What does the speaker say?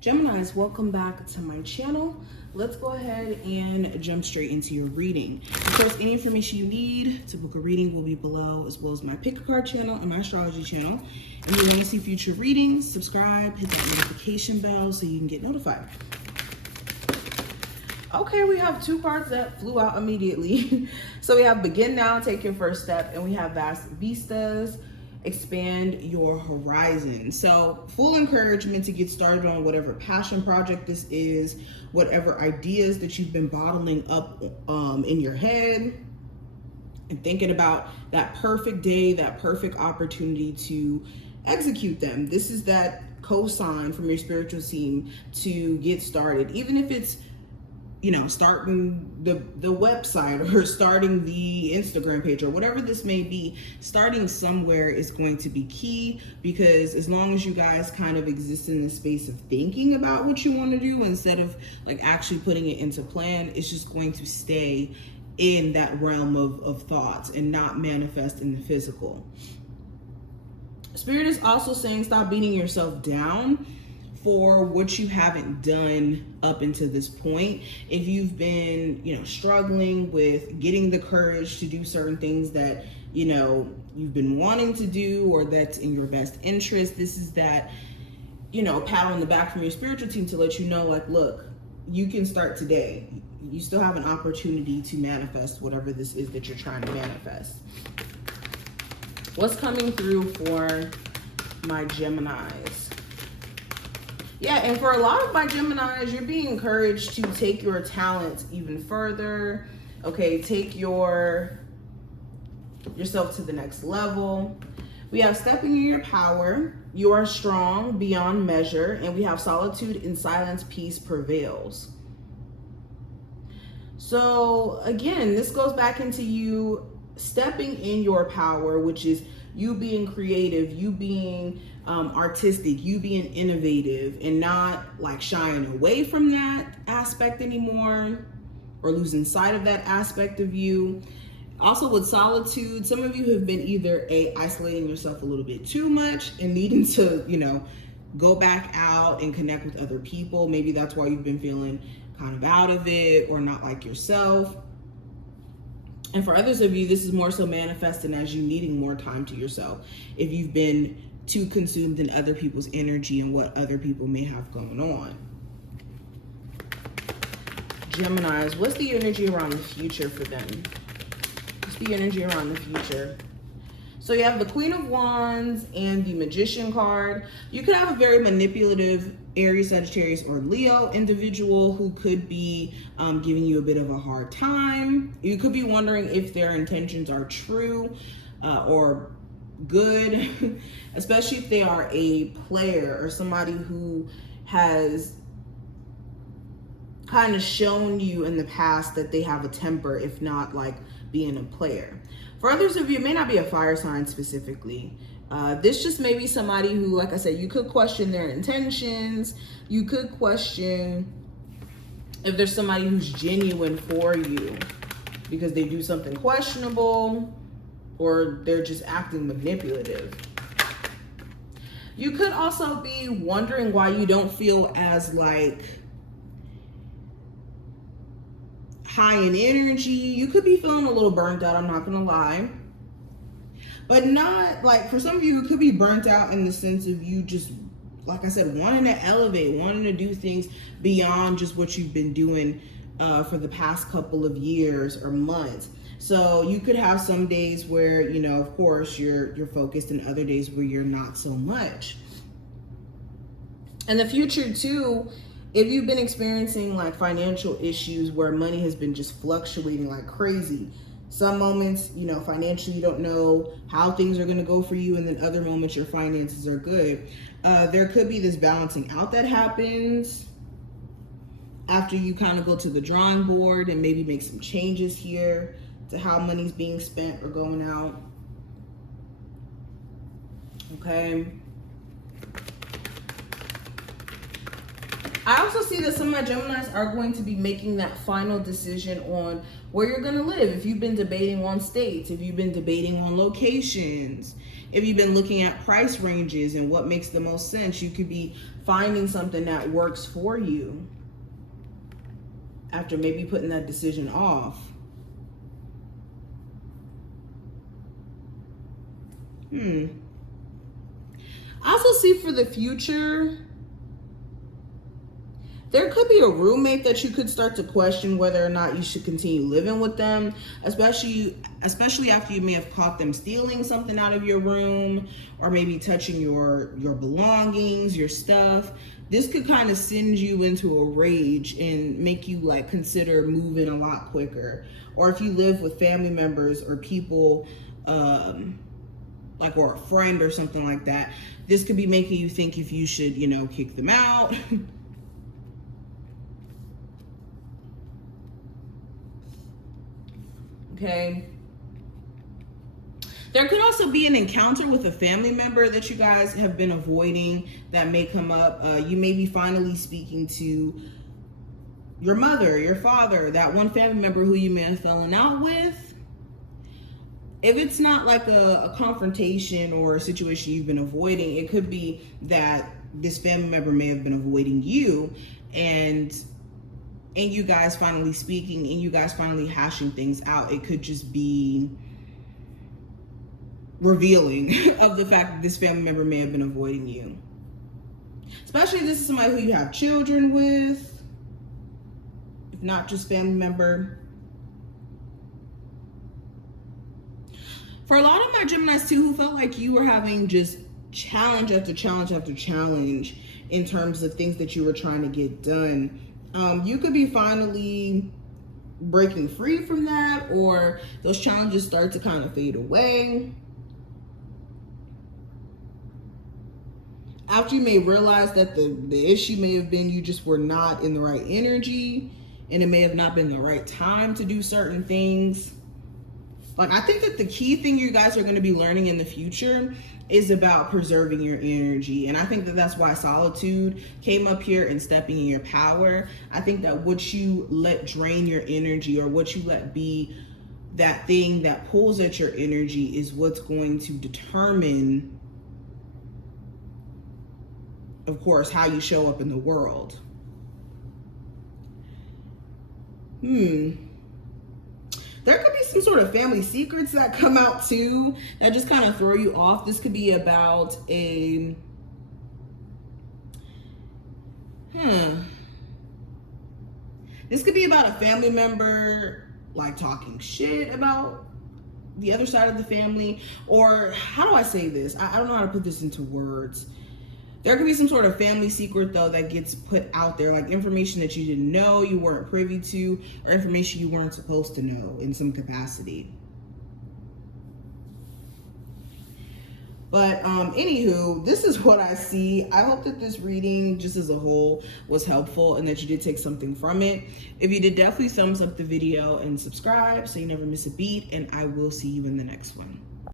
Geminis, welcome back to my channel. Let's go ahead and jump straight into your reading. Of course, any information you need to book a reading will be below, as well as my pick a card channel and my astrology channel. And if you want to see future readings, subscribe, hit that notification bell so you can get notified. Okay, we have two cards that flew out immediately. So we have Begin Now, Take Your First Step, and we have Vast Vistas, Expand Your Horizon. So full encouragement to get started on whatever passion project this is, whatever ideas that you've been bottling up in your head, and thinking about that perfect day, that perfect opportunity to execute them. This is that cosign from your spiritual team to get started, even if it's starting the website or starting the Instagram page or whatever this may be. Starting somewhere is going to be key, because as long as you guys kind of exist in the space of thinking about what you want to do instead of like actually putting it into plan, it's just going to stay in that realm of thoughts and not manifest in the physical. Spirit is also saying stop beating yourself down for what you haven't done up until this point. If you've been, struggling with getting the courage to do certain things that, you've been wanting to do or that's in your best interest, this is that, pat on the back from your spiritual team to let you know, like, look, you can start today. You still have an opportunity to manifest whatever this is that you're trying to manifest. What's coming through for my Geminis? Yeah, and for a lot of my Geminis, you're being encouraged to take your talents even further. Okay, take yourself to the next level. We have stepping in your power. You are strong beyond measure. And we have solitude in silence, peace prevails. So again, this goes back into you stepping in your power, which is you being creative, you being artistic, you being innovative, and not like shying away from that aspect anymore or losing sight of that aspect of you. Also with solitude, some of you have been either isolating yourself a little bit too much and needing to, go back out and connect with other people. Maybe that's why you've been feeling kind of out of it or not like yourself. And for others of you, this is more so manifesting as you needing more time to yourself. If you've been too consumed in other people's energy and what other people may have going on. Geminis, what's the energy around the future for them? What's the energy around the future? So you have the Queen of Wands and the Magician card. You could have a very manipulative Aries, Sagittarius, or Leo individual who could be giving you a bit of a hard time. You could be wondering if their intentions are true or good, especially if they are a player or somebody who has kind of shown you in the past that they have a temper, if not like being a player. For others of you, it may not be a fire sign specifically. This just may be somebody who, like I said, you could question their intentions. You could question if there's somebody who's genuine for you because they do something questionable or they're just acting manipulative. You could also be wondering why you don't feel as like high in energy. You could be feeling a little burnt out, I'm not gonna lie. But not like, for some of you, it could be burnt out in the sense of you just, like I said, wanting to elevate, wanting to do things beyond just what you've been doing for the past couple of years or months. So you could have some days where, of course, you're focused, and other days where you're not so much. In the future too, if you've been experiencing like financial issues where money has been just fluctuating like crazy, some moments, financially you don't know how things are going to go for you, and then other moments your finances are good. There could be this balancing out that happens after you kind of go to the drawing board and maybe make some changes here to how money's being spent or going out. Okay. I also see that some of my Geminis are going to be making that final decision on where you're going to live. If you've been debating on states, if you've been debating on locations, if you've been looking at price ranges and what makes the most sense, you could be finding something that works for you after maybe putting that decision off. I also see for the future, there could be a roommate that you could start to question whether or not you should continue living with them, especially after you may have caught them stealing something out of your room or maybe touching your belongings, your stuff. This could kind of send you into a rage and make you like consider moving a lot quicker. Or if you live with family members or people like, or a friend or something like that, this could be making you think if you should, you know, kick them out. Okay. There could also be an encounter with a family member that you guys have been avoiding that may come up. You may be finally speaking to your mother, your father, that one family member who you may have fallen out with. If it's not like a confrontation or a situation you've been avoiding, it could be that this family member may have been avoiding you, and you guys finally speaking and you guys finally hashing things out. It could just be revealing of the fact that this family member may have been avoiding you. Especially if this is somebody who you have children with, if not just family member. For a lot of my Geminis too, who felt like you were having just challenge after challenge after challenge in terms of things that you were trying to get done, you could be finally breaking free from that, or those challenges start to kind of fade away. After you may realize that the issue may have been you just were not in the right energy, and it may have not been the right time to do certain things. Like, I think that the key thing you guys are going to be learning in the future is about preserving your energy. And I think that that's why solitude came up here and stepping in your power. I think that what you let drain your energy, or what you let be that thing that pulls at your energy, is what's going to determine, of course, how you show up in the world. There could be some sort of family secrets that come out too that just kind of throw you off. This could be about a this could be about a family member like talking shit about the other side of the family. Or how do I say this? I don't know how to put this into words. There could be some sort of family secret though that gets put out there, like information that you didn't know, you weren't privy to, or information you weren't supposed to know in some capacity. But anywho, this is what I see. I hope that this reading just as a whole was helpful and that you did take something from it. If you did, definitely thumbs up the video and subscribe so you never miss a beat, and I will see you in the next one.